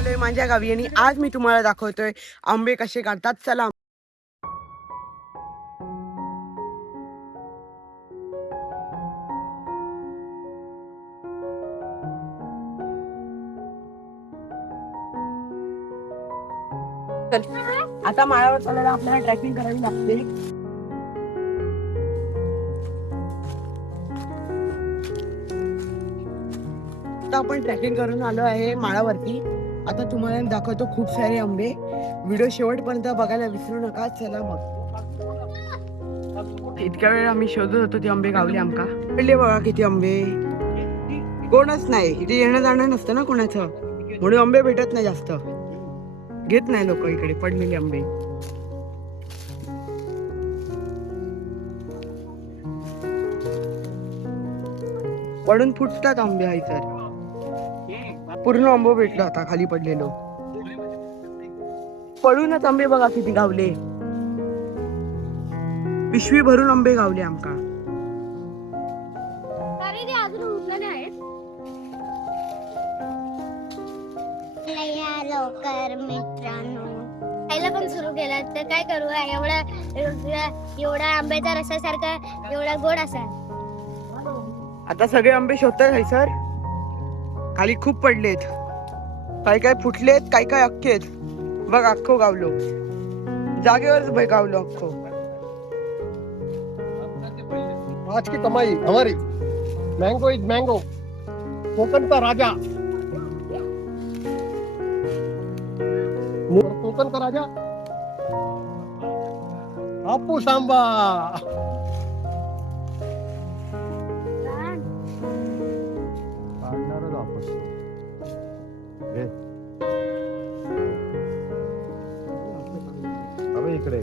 आलोय माझ्या गावी आणि आज मी तुम्हाला दाखवतोय आंबे कसे काढतात. चला. आता माळावर चालायला आपल्याला ट्रॅकिंग करावी लागते. आता आपण ट्रॅकिंग करून आलो आहे माळावरती. आता तुम्हाला दाखवतो खूप सारे आंबे. व्हिडिओ शेवटपर्यंत बघायला विसरू नका. चला मग. इतक्या वेळ आम्ही शोधत होतो ते आंबे गावले आमका. पडले बघा किती आंबे. कोणच नाही इथे येणं जाणं नसतं ना कोणाचं, म्हणून आंबे भेटत नाही जास्त. घेत नाही लोक इकडे पडलेले आंबे. पडून फुटतात आंबे आहे तर. पूर्ण आंबे भेटला आता खाली पडलेलो. पडूनच आंबे बघा किती गावले. पिशवी भरून आंबे गावले आमका. लवकर मित्रांनो खायला पण सुरू केला तर काय करू. एवढा आंब्याचा रसासारखा एवढा गोड असा. आता सगळे आंबे शोधतात आहे सर. खाली खूप पडलेत. काय काय फुटलेत, काय काय अख्खेत. बघ अख्खो गावलो. जागेवरच गावलो अख्खो. आज की कमाई हमारी. Mango is mango. कोकण का राजा. कोकण का राजा हापूस आंबा. काढणारच हापूस. अबे इकडे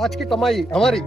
आज की कमाई हमारी.